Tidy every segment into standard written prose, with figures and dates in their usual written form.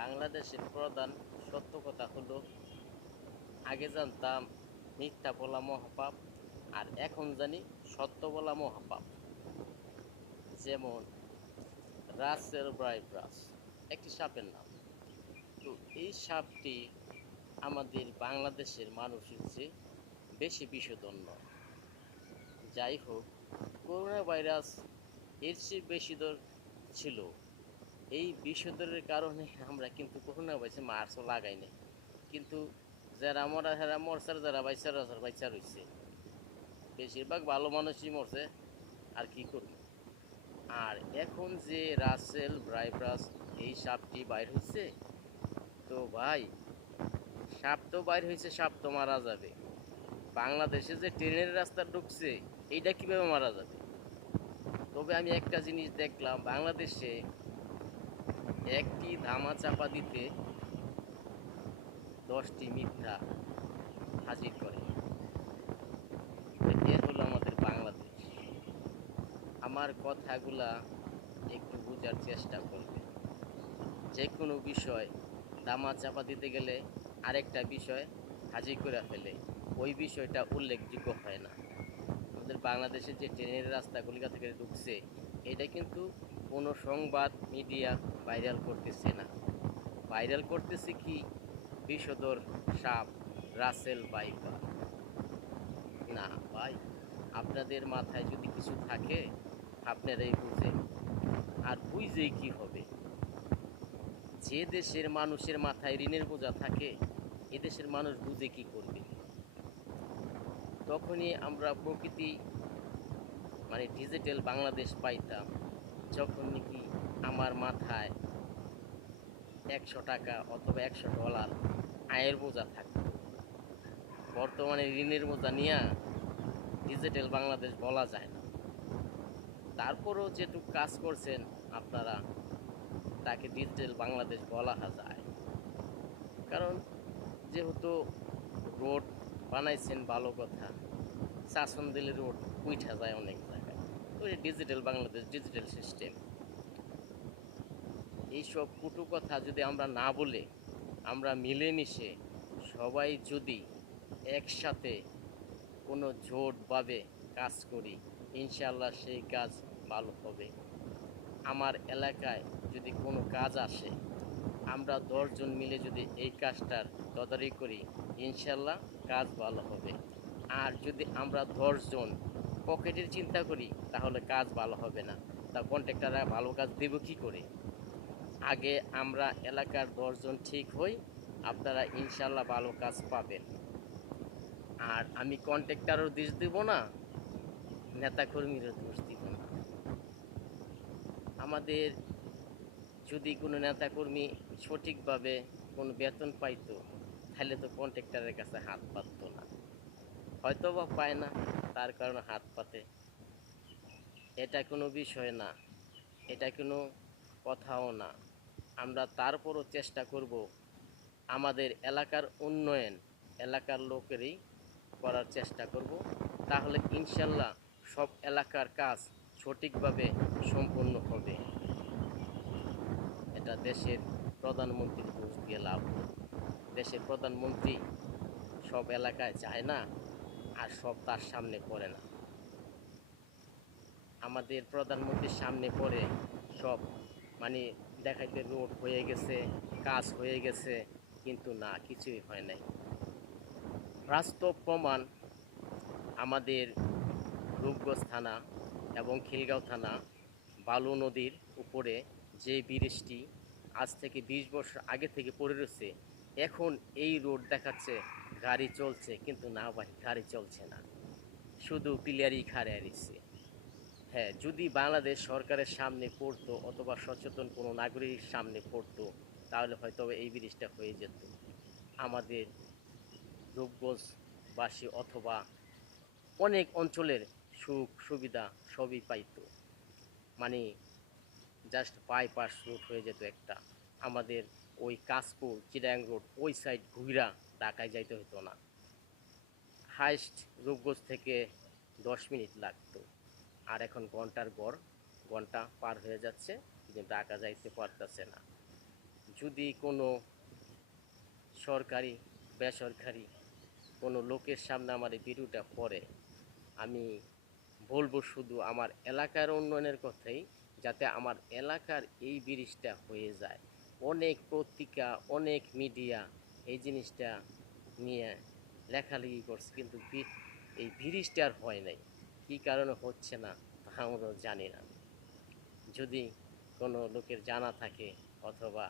বাংলাদেশের প্রধান সত্য কথা হলো, আগে জানতাম মিথ্যা বলা মহাপাপ, আর এখন জানি সত্য বলা মহাপাপ। যেমন রাসেল ব্রাইব্রাস একটি সাপের নাম। তো এই সাপটি আমাদের বাংলাদেশের মানুষের চেয়ে বেশি বিষধর নয়। যাই হোক, করোনা ভাইরাস এর চেয়ে বেশিদর ছিল। এই বিষধরের কারণে আমরা কিন্তু করোনা ভাইরাসে মাস্কও লাগাই নাই, কিন্তু যারা মরা হেরা মরছে, যারা বাইচা রয়েছে বেশিরভাগ ভালো মানুষই মরছে। আর কি করব। আর এখন যে রাসেল ব্রাইব্রাস এই সাপটি বাইর হয়েছে, তো ভাই, সাপ তো বাইর হয়েছে, সাপ তো মারা যাবে। বাংলাদেশে যে ট্রেনের রাস্তা ঢুকছে, এইটা কিভাবে মারা যাবে? তবে আমি একটা জিনিস দেখলাম, বাংলাদেশে একটি ধামা চাপা দিতে 10টি মিথ্যা হাজির করে। এ হলো আমাদের বাংলাদেশ। আমার কথাগুলা একটু বোঝার চেষ্টা করবে। যে কোনো বিষয় দামা চাপা দিতে গেলে আরেকটা বিষয় হাজির করে ফেলে, ওই বিষয়টা উল্লেখযোগ্য হয় না। আমাদের বাংলাদেশে যে ট্রেনের রাস্তা কলিকা থেকে ঢুকছে, এটা কিন্তু কোনো সংবাদ মিডিয়া ভাইরাল করতেছে না। ভাইরাল করতেছে কি? বিষধর সাপ রাসেল ভাইপার। না ভাই, আপনাদের মাথায় যদি কিছু থাকে আপনারাই বুঝেন। আর বুঝেই কি হবে? যে দেশের মানুষের মাথায় ঋণের বোঝা থাকে, এদেশের মানুষ বুঝে কি করবে? তখনই আমরা প্রকৃতি মানে ডিজিটাল বাংলাদেশ পাইতাম, যখন নাকি আমার মাথায় 100 টাকা অথবা $100 আয়ের বোঝা থাকতো। বর্তমানে ঋণের বোঝা নিয়ে ডিজিটাল বাংলাদেশ বলা যায় না। তারপরেও যেটুকু কাজ করছেন আপনারা, তাকে ডিজিটাল বাংলাদেশ বলা যায়। কারণ যেহেতু রোড বানাইছেন ভালো কথা, শাসন দিলে রোড উঠা যায় অনেক জায়গায়। তো এই ডিজিটাল বাংলাদেশ, ডিজিটাল সিস্টেম, এইসব কটু কথা যদি আমরা না বলে, আমরা মিলেমিশে সবাই যদি একসাথে কোনো জোটভাবে কাজ করি, ইনশাল্লাহ সেই কাজ ভালো হবে। আমার এলাকায় যদি কোনো কাজ আসে, আমরা 10 জন মিলে যদি এই কাজটার তদারকি করি, ইনশাল্লাহ কাজ ভালো হবে। আর যদি আমরা 10 জন পকেটের চিন্তা করি, তাহলে কাজ ভালো হবে না। তা কন্ট্রাক্টররা ভালো কাজ দেব কি করে? আগে আমরা এলাকার 10 জন ঠিক হই, আপনারা ইনশাল্লাহ ভালো কাজ পাবেন। আর আমি কন্ট্রাক্টরও দোষ দিব না, নেতাকর্মীরও দোষ দিব না। আমাদের যদি কোনো নেতাকর্মী সঠিকভাবে কোনো বেতন পাইতো, তাহলে তো কন্ট্রাক্টরের কাছে হাত পাততো না। হয়তো বা পায় না, তার কারণে হাত পাতে। এটা কোনো বিষয় না, এটা কোনো কথাও না। আমরা তারপরও চেষ্টা করব আমাদের এলাকার উন্নয়ন এলাকার লোকেরই করার চেষ্টা করব। তাহলে ইনশাল্লাহ সব এলাকার কাজ সঠিকভাবে সম্পন্ন হবে। এটা দেশের প্রধানমন্ত্রীর দোষ দিয়ে লাভ নেই। দেশের প্রধানমন্ত্রী সব এলাকায় যায় না, আর সব তার সামনে পড়ে না। আমাদের প্রধানমন্ত্রীর সামনে পড়ে সব, মানে দেখাইতে রোড হয়ে গেছে, কাজ হয়ে গেছে, কিন্তু না, কিছুই হয় নাই। বাস্তব প্রমাণ আমাদের রূপগঞ্জ থানা এবং খিলগাঁও থানা বালু নদীর উপরে যে ব্রিজটি আজ থেকে 20 বছর আগে থেকে পড়ে রয়েছে, এখন এই রোড দেখাচ্ছে গাড়ি চলছে, কিন্তু না ভাই, গাড়ি চলছে না, শুধু পিলারই খাড়া রয়েছে। হ্যাঁ, যদি বাংলাদেশ সরকারের সামনে পড়তো অথবা সচেতন কোনো নাগরিকের সামনে পড়তো, তাহলে হয়তো এই ব্রিজটা হয়ে যেত। আমাদের রূপগঞ্জবাসী অথবা অনেক অঞ্চলের সুখ সুবিধা সবই পাইতো। মানে জাস্ট বাইপাস রুট হয়ে যেত একটা। আমাদের ওই কাশপুর চিরাং রোড ওই সাইড ঘুইরা ঢাকায় যাইতে হতো না। হাইস্ট রূপগঞ্জ থেকে 10 মিনিট লাগতো, আর এখন ঘন্টার গড় ঘন্টা পার হয়ে যাচ্ছে, কিন্তু ঢাকা যাইতে পারতেছে না। যদি কোনো সরকারি বেসরকারি কোনো লোকের সামনে আমার এই ভিডিওটা পড়ে, আমি বলবো শুধু আমার এলাকার উন্নয়নের কথাই, যাতে আমার এলাকার এই ব্রিজটা হয়ে যায়। অনেক পত্রিকা, অনেক মিডিয়া এই জিনিসটা নিয়ে লেখালেখি করছে, কিন্তু এই ব্রিজটা আর হয় নাই। কী কারণে হচ্ছে না তা আমরাও জানি না। যদি কোনো লোকের জানা থাকে অথবা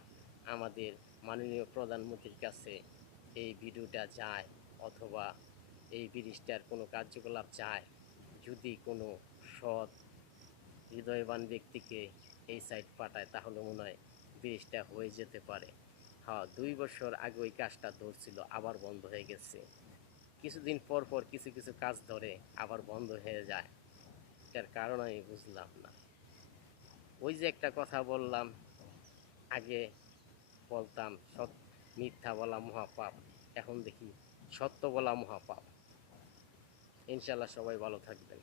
আমাদের মাননীয় প্রধানমন্ত্রীর কাছে এই ভিডিওটা যায় অথবা এই ব্রিজটার কোনো কার্যকলাপ যায়, যদি কোনো সৎ হৃদয়বান ব্যক্তিকে এই সাইড পাঠায়, তাহলে মনে হয় ব্রিজটা হয়ে যেতে পারে। হ্যাঁ, 2 বছর আগে ওই কাজটা ধরছিল, আবার বন্ধ হয়ে গেছে। কিছুদিন পর পর কিছু কিছু কাজ ধরে আবার বন্ধ হয়ে যায়, এটার কারণ আমি বুঝলাম না। ওই যে একটা কথা বললাম, আগে বলতাম মিথ্যা বলা মহাপাপ, এখন দেখি সত্য বলা মহাপাপ। ইনশাল্লাহ সবাই ভালো থাকবেন।